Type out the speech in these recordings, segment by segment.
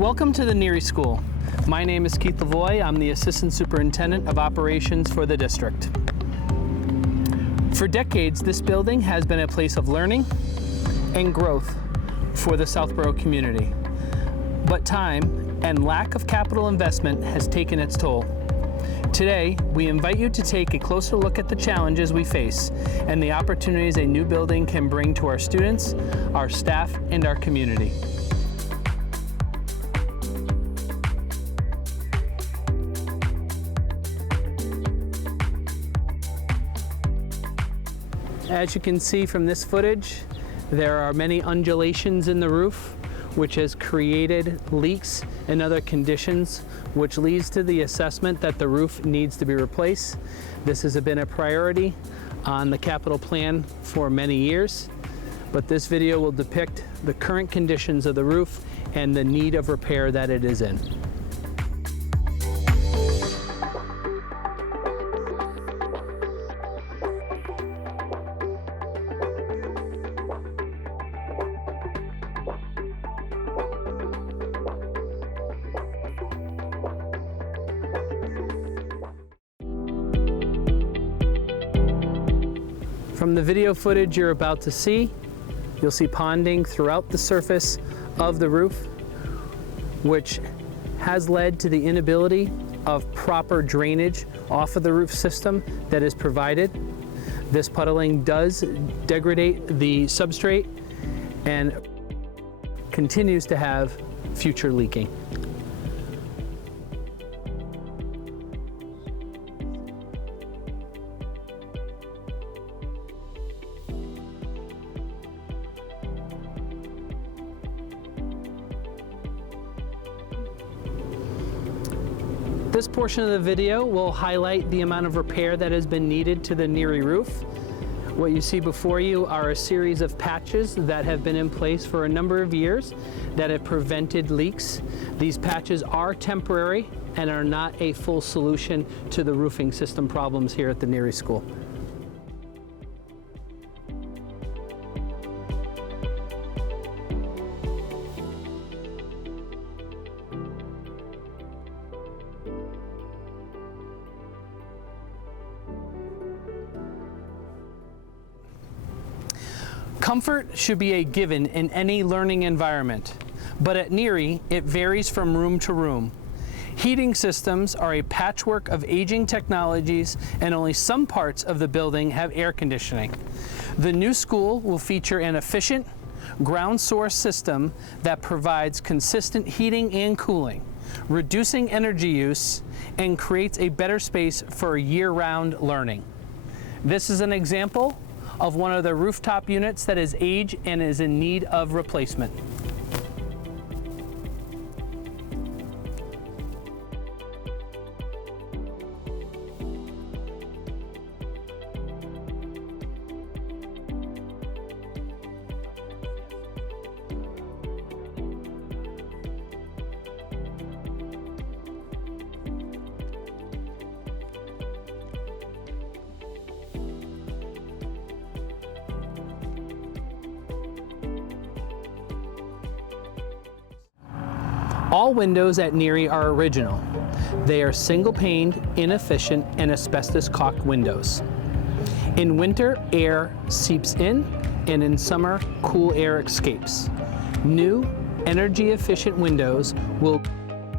Welcome to the Neary School. My name is Keith Lavoie. I'm the Assistant Superintendent of Operations for the district. For decades, this building has been a place of learning and growth for the Southborough community. But time and lack of capital investment has taken its toll. Today, we invite you to take a closer look at the challenges we face and the opportunities a new building can bring to our students, our staff, and our community. As you can see from this footage, there are many undulations in the roof, which has created leaks and other conditions, which leads to the assessment that the roof needs to be replaced. This has been a priority on the capital plan for many years, but this video will depict the current conditions of the roof and the need of repair that it is in. From the video footage you're about to see, you'll see ponding throughout the surface of the roof, which has led to the inability of proper drainage off of the roof system that is provided. This puddling does degrade the substrate and continues to have future leaking. This portion of the video will highlight the amount of repair that has been needed to the Neary roof. What you see before you are a series of patches that have been in place for a number of years that have prevented leaks. These patches are temporary and are not a full solution to the roofing system problems here at the Neary School. Comfort should be a given in any learning environment, but at Neary, it varies from room to room. Heating systems are a patchwork of aging technologies, and only some parts of the building have air conditioning. The new school will feature an efficient, ground source system that provides consistent heating and cooling, reducing energy use, and creates a better space for year-round learning. This is an example of one of the rooftop units that is aged and is in need of replacement. All windows at Neary are original. They are single-paned, inefficient, and asbestos-caulked windows. In winter, air seeps in, and in summer, cool air escapes. New, energy-efficient windows will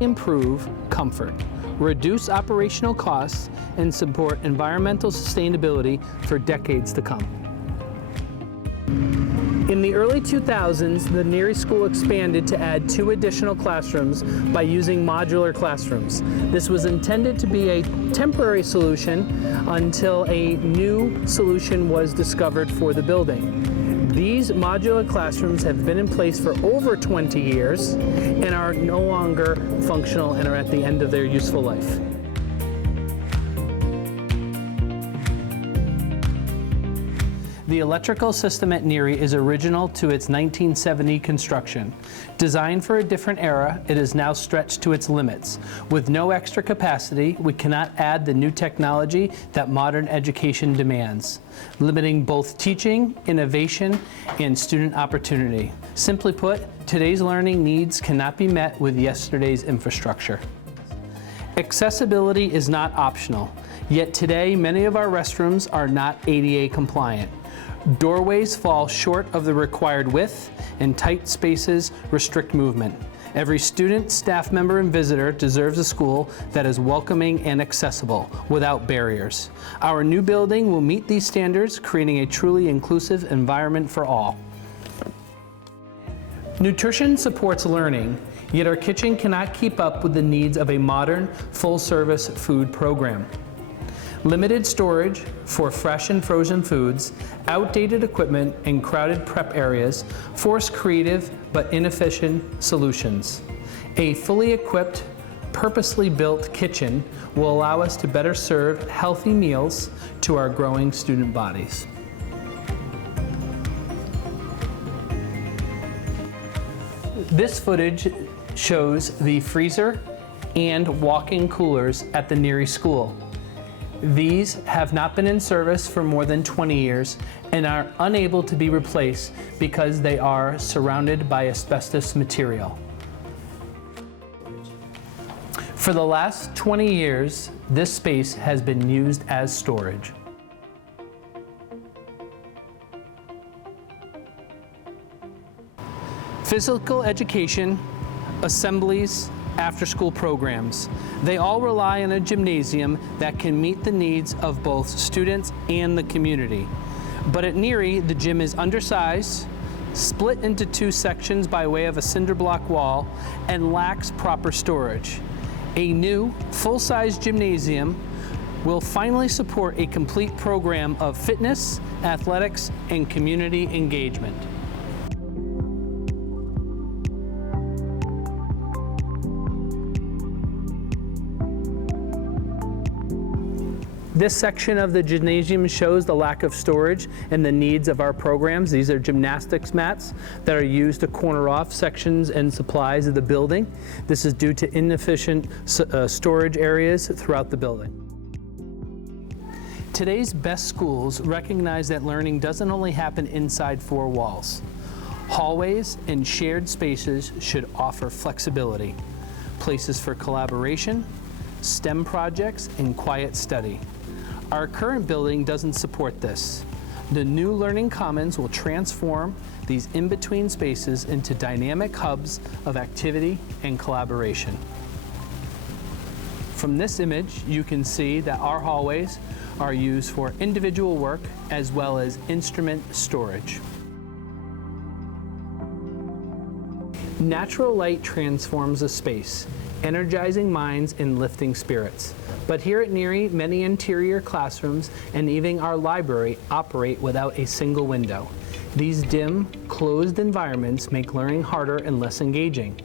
improve comfort, reduce operational costs, and support environmental sustainability for decades to come. In the early 2000s, the Neary School expanded to add 2 additional classrooms by using modular classrooms. This was intended to be a temporary solution until a new solution was discovered for the building. These modular classrooms have been in place for over 20 years and are no longer functional and are at the end of their useful life. The electrical system at Neary is original to its 1970 construction. Designed for a different era, it is now stretched to its limits. With no extra capacity, we cannot add the new technology that modern education demands, limiting both teaching, innovation, and student opportunity. Simply put, today's learning needs cannot be met with yesterday's infrastructure. Accessibility is not optional, yet today many of our restrooms are not ADA compliant. Doorways fall short of the required width, and tight spaces restrict movement. Every student, staff member, and visitor deserves a school that is welcoming and accessible, without barriers. Our new building will meet these standards, creating a truly inclusive environment for all. Nutrition supports learning, yet our kitchen cannot keep up with the needs of a modern, full-service food program. Limited storage for fresh and frozen foods, outdated equipment, and crowded prep areas force creative but inefficient solutions. A fully equipped, purposely built kitchen will allow us to better serve healthy meals to our growing student bodies. This footage shows the freezer and walk-in coolers at the Neary School. These have not been in service for more than 20 years and are unable to be replaced because they are surrounded by asbestos material. For the last 20 years, this space has been used as storage. Physical education, assemblies, after-school programs. They all rely on a gymnasium that can meet the needs of both students and the community. But at Neary, the gym is undersized, split into two sections by way of a cinder block wall, and lacks proper storage. A new, full-size gymnasium will finally support a complete program of fitness, athletics, and community engagement. This section of the gymnasium shows the lack of storage and the needs of our programs. These are gymnastics mats that are used to corner off sections and supplies of the building. This is due to inefficient storage areas throughout the building. Today's best schools recognize that learning doesn't only happen inside four walls. Hallways and shared spaces should offer flexibility, places for collaboration, STEM projects, and quiet study. Our current building doesn't support this. The new Learning Commons will transform these in-between spaces into dynamic hubs of activity and collaboration. From this image, you can see that our hallways are used for individual work as well as instrument storage. Natural light transforms a space, energizing minds and lifting spirits. But here at Neary, many interior classrooms and even our library operate without a single window. These dim, closed environments make learning harder and less engaging.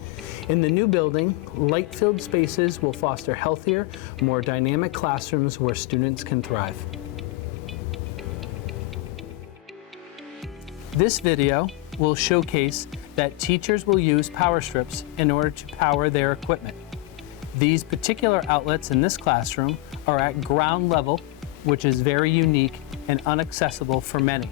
In the new building, light-filled spaces will foster healthier, more dynamic classrooms where students can thrive. This video will showcase that teachers will use power strips in order to power their equipment. These particular outlets in this classroom are at ground level, which is very unique and inaccessible for many.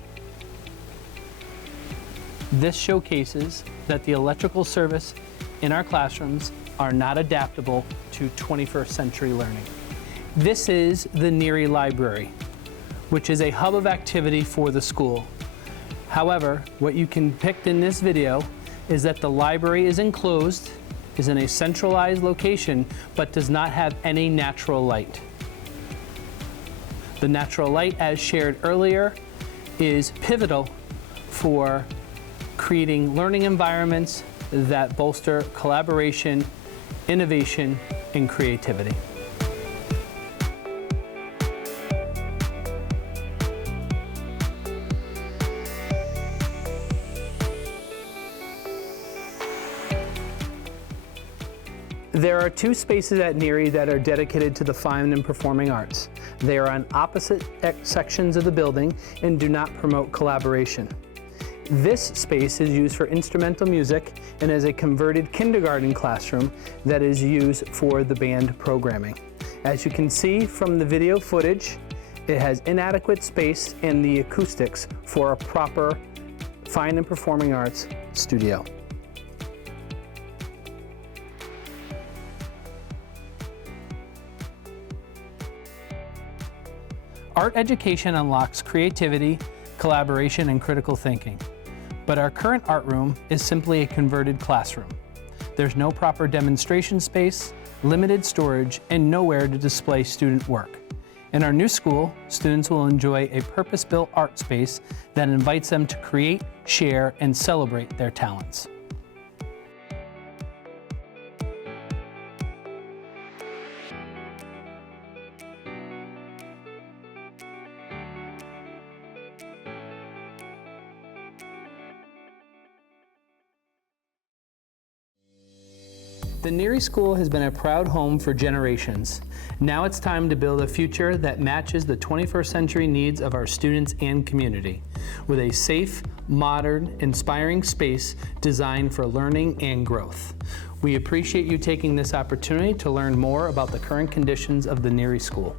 This showcases that the electrical service in our classrooms are not adaptable to 21st century learning. This is the Neary Library, which is a hub of activity for the school. However, what you can depict in this video is that the library is enclosed, is in a centralized location, but does not have any natural light. The natural light, as shared earlier, is pivotal for creating learning environments that bolster collaboration, innovation, and creativity. There are two spaces at Neary that are dedicated to the fine and performing arts. They are on opposite sections of the building and do not promote collaboration. This space is used for instrumental music and is a converted kindergarten classroom that is used for the band programming. As you can see from the video footage, it has inadequate space and the acoustics for a proper fine and performing arts studio. Art education unlocks creativity, collaboration, and critical thinking. But our current art room is simply a converted classroom. There's no proper demonstration space, limited storage, and nowhere to display student work. In our new school, students will enjoy a purpose-built art space that invites them to create, share, and celebrate their talents. The Neary School has been a proud home for generations. Now it's time to build a future that matches the 21st century needs of our students and community, with a safe, modern, inspiring space designed for learning and growth. We appreciate you taking this opportunity to learn more about the current conditions of the Neary School.